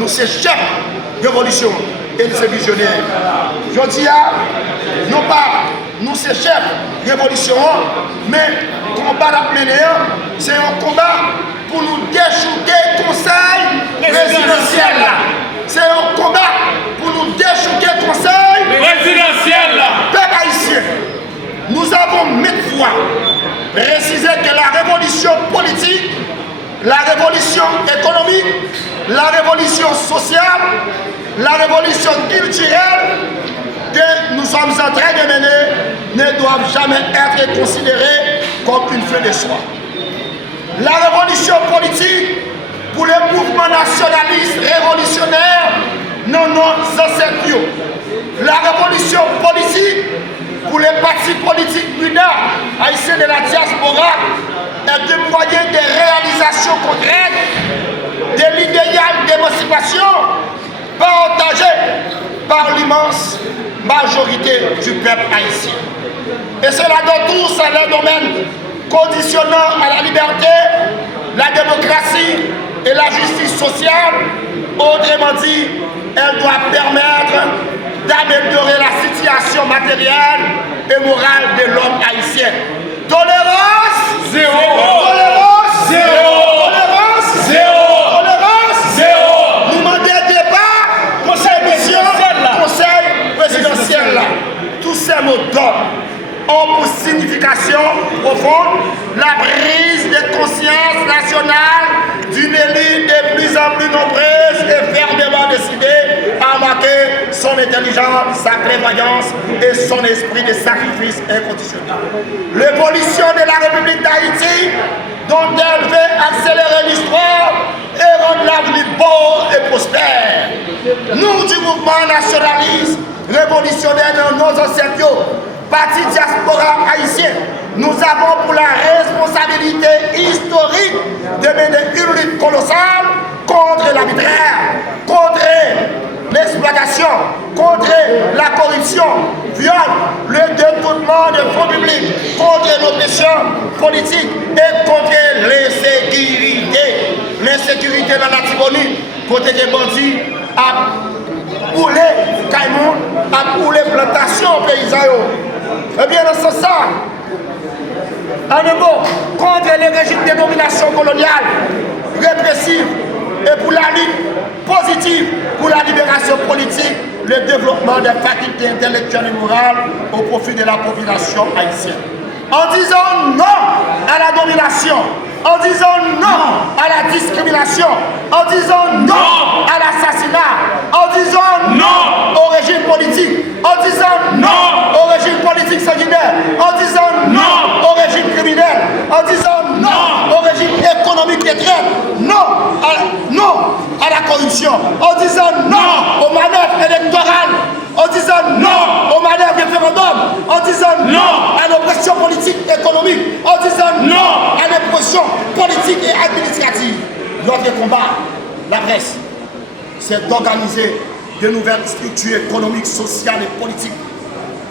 nous sommes chefs de révolution et nous sommes visionnaires. Je dis, non pas nous sommes chefs de révolution, mais le combat à mener, c'est un combat pour nous déchouquer le conseil présidentiel. C'est un combat pour nous déchouquer le conseil présidentiel. Peuple haïtien, nous avons maintes fois précisé que la révolution politique, la révolution économique, la révolution sociale, la révolution culturelle que nous sommes en train de mener ne doivent jamais être considérées comme une fin de soi. La révolution politique pour les mouvements nationalistes révolutionnaires non ancêtres. La révolution politique pour les partis politiques mineurs haïtiens de la diaspora est un moyen de réalisation concrète de l'idéal d'émancipation partagé par l'immense majorité du peuple haïtien. Et cela dans tous les domaines conditionnant à la liberté, la démocratie et la justice sociale. Autrement dit, elle doit permettre d'améliorer la situation matérielle et morale de l'homme haïtien. Tolérance zéro. Tolérance zéro. Tolérance zéro. Tolérance zéro. Nous demandons débat, conseil présidentiel. Tous ces mots d'ordre ont pour signification profonde la prise de conscience nationale d'une élite de plus en plus nombreuse et fermement décidée à marquer son intelligence, sa clairvoyance et son esprit de sacrifice inconditionnel. L'évolution de la République d'Haïti, dont elle veut accélérer l'histoire et rendre l'avenir beau et prospère. Nous du mouvement nationaliste révolutionnaire dans nos ancêtres, Parti diaspora haïtien, nous avons pour la responsabilité historique de mener une lutte colossale contre l'arbitraire, contre l'exploitation, contre la corruption, viol, le détournement de fonds publics, contre l'oppression politique et contre l'insécurité. L'insécurité dans la Tibonite, côté des bandits, à pouler caïmon, à pouler plantation paysans. Eh bien, dans ce sens, en un mot, contre les régimes de domination coloniale, répressive, et pour la lutte positive, pour la libération politique, le développement des facultés intellectuelles et morales au profit de la population haïtienne. En disant non à la domination, en disant non à la discrimination, en disant non à l'assassinat, en disant non au régime politique, en disant non au régime politique sanguinaire, en disant non au régime criminel, en disant non au régime économique des traite, non à la corruption, en disant non aux manœuvres électorales, en disant non aux manœuvres référendum, en disant non à l'oppression politique et économique, en disant non à l'oppression politique et administrative. Notre combat, la presse, c'est d'organiser de nouvelles structures économiques, sociales et politiques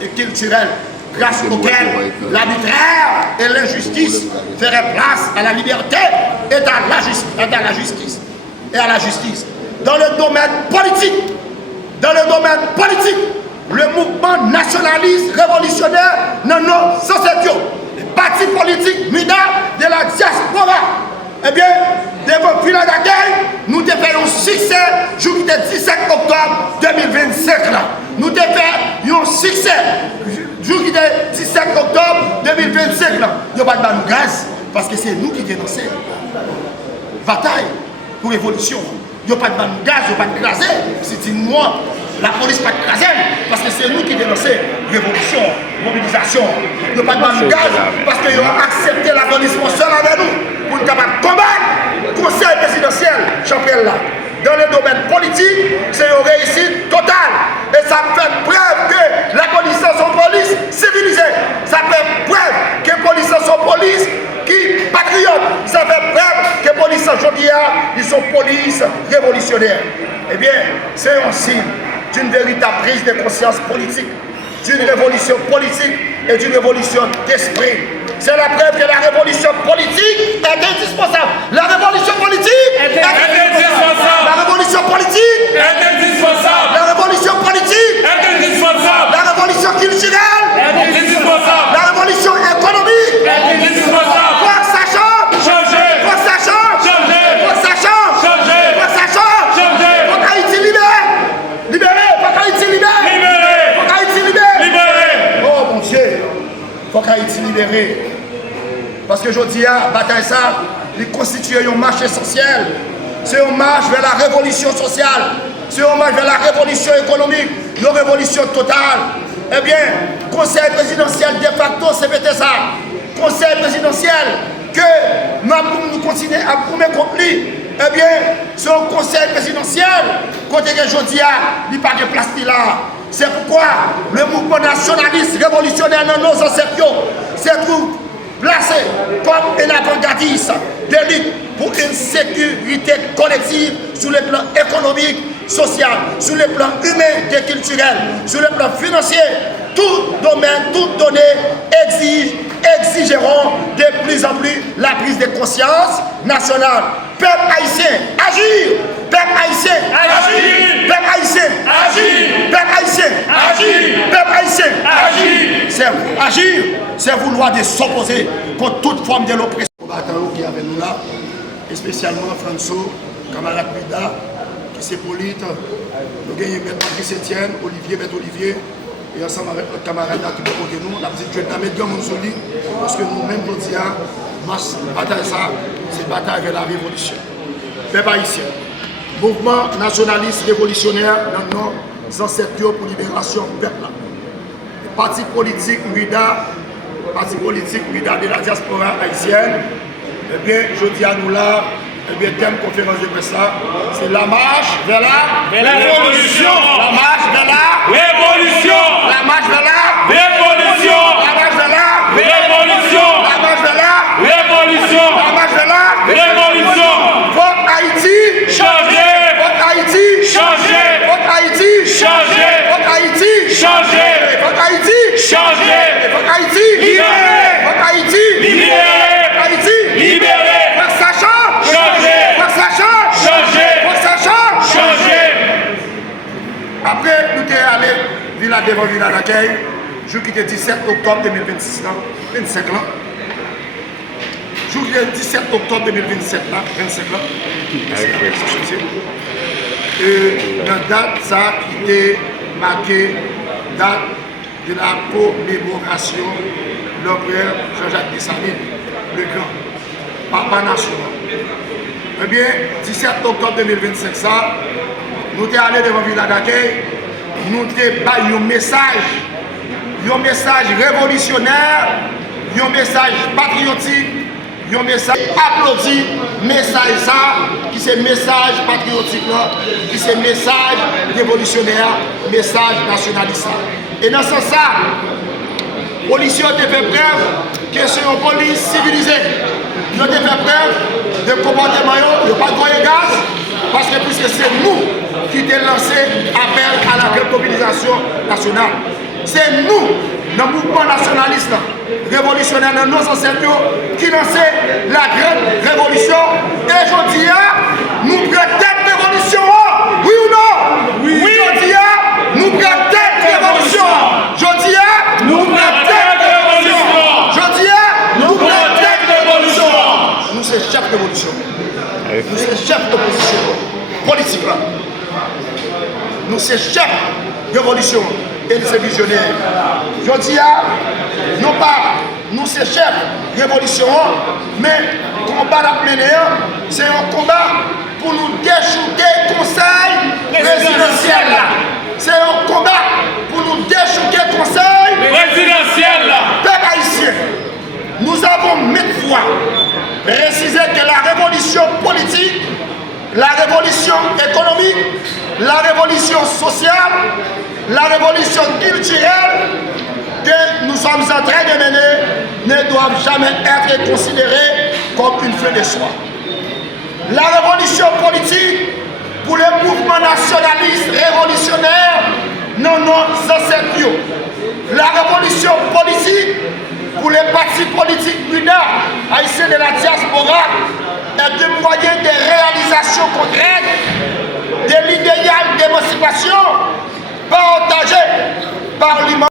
et culturelles grâce auxquelles l'arbitraire et l'injustice feraient place à la liberté et à la justice. Dans le domaine politique, le mouvement nationaliste révolutionnaire non sociétaux, les partis politiques mineurs de la diaspora, eh bien, devant le d'accueil, nous devons faire un succès jour 17 octobre 2025. Là. Nous devons faire un succès jour 17 octobre 2025. Il n'y a pas de gaz parce que c'est nous qui dénonçons. Bataille pour l'évolution. Il n'y a pas de gaz, il n'y a pas de crasé. C'est une moi. La police pas de crasé parce que c'est nous qui dénonçons révolution, mobilisation. Il n'y a pas de gaz parce qu'ils ont accepté l'abolissement seul avec nous pour être capable de combattre le conseil présidentiel, Jean-Pierre là. Dans le domaine politique, c'est une réussite totale. Et ça fait preuve que la police sont police civilisée. Ça fait preuve que les polices sont police qui patriotes. Ça fait preuve que les polices aujourd'hui, ils sont police révolutionnaires. Eh bien, c'est un signe d'une véritable prise de conscience politique, d'une révolution politique et d'une révolution d'esprit. C'est la preuve que la révolution politique est indispensable. La révolution politique est indispensable. La révolution politique rêver. Parce que je dis, la bataille ça, il constitue une marche essentielle. C'est une marche vers la révolution sociale. C'est une marche vers la révolution économique, une révolution totale. Eh bien, conseil présidentiel de facto, c'est peut-être ça. Conseil présidentiel que nous continuons à promouvoir contre lui. Eh bien, c'est un conseil présidentiel côté que je dis, il n'y a pas de place là. C'est pourquoi le mouvement nationaliste révolutionnaire dans nos ancêtres se trouve placé comme un avant-gardiste de lutte pour une sécurité collective sur le plan économique, social, sur le plan humain et culturel, sur le plan financier. Tout domaine, toute donnée exigeront de plus en plus la prise de conscience nationale. Peuple haïtien, agir! Peuple haïtien, agir! Peuple haïtien, agir! Peuple haïtien, agir! Peuple haïtien, agir! Agir, c'est vouloir de s'opposer contre toute forme de l'oppression. Combattants qui est avec nous là, et spécialement François, camarade Bida, qui c'est Polite, nous gagnons M. Patrice Etienne, Olivier, M. Olivier, et ensemble avec notre camarade qui est côté nous, la petite jeune dame de Monsouli, parce que nous-mêmes, nous disons, bataille ça, c'est une bataille vers la révolution. Peuple haïtien, mouvement nationaliste révolutionnaire dans nos ancêtres pour libération du peuple. Parti politique MUDA de la diaspora haïtienne, eh bien, je dis à nous là, eh bien, thème conférence de presse là, c'est la marche vers la révolution. La marche vers la révolution. La marche vers la révolution. La marche vers la révolution. La marche vers la révolution. La marche vers la révolution. Votre Haïti changer. Votre Haïti changer. Votre Haïti changer. Votre Haïti changer. Votre Haïti changer. Votre Haïti libéré. Votre Haïti libéré. Votre Haïti libéré. Votre sachant changer. Votre sachant changer. Votre sachant changer. Après, nous sommes allés villa devant villa d'accueil, jour qui était 17 octobre 2026, 25 ans. Jour qui était 17 octobre 2027, 25 ans. Et la date, ça qui était marqué, date de la commémoration de l'empereur Jean-Jacques Dessalines, le grand, papa national. Eh bien, 17 octobre 2025, ça, nous sommes allés devant la villa d'accueil, nous avons un message révolutionnaire, un message patriotique, un message applaudi, message ça, qui c'est message patriotique, qui c'est message révolutionnaire, message nationaliste. Et dans ce sens, les policiers ont fait preuve que c'est une police civilisée. Ils ont fait preuve de comportement, ils n'ont pas de gaz, parce que puisque c'est nous qui avons lancé appel à la mobilisation nationale. C'est nous, dans le mouvement nationaliste révolutionnaire, dans nos ancêtres, qui lançait la grande révolution. Et je dis, nous prenons cette révolution, oui ou non? Oui. Je dis, nous prenons cette révolution. Je dis, nous prenons cette révolution. Je dis, nous prenons cette révolution. Nous sommes chefs de révolution. Nous sommes chefs d'opposition politique. Nous sommes chefs de révolution. Et nous sommes visionnaires. Je dis, non pas nous sommes chefs de révolution, mais le combat à mener, c'est un combat pour nous déchouter le conseil présidentiel. C'est un combat pour nous déchouter le conseil présidentiel. Peuple haïtien, nous avons maintes fois précisé que la révolution politique, la révolution économique, la révolution sociale, la révolution culturelle que nous sommes en train de mener ne doivent jamais être considérées comme une fin de soi. La révolution politique pour le mouvement nationaliste révolutionnaire, non, ancêtres. La révolution politique pour les partis politiques MUDA, haïtiens de la diaspora, est un moyen de réalisation concrète de l'idéal d'émancipation partagé par l'humanité.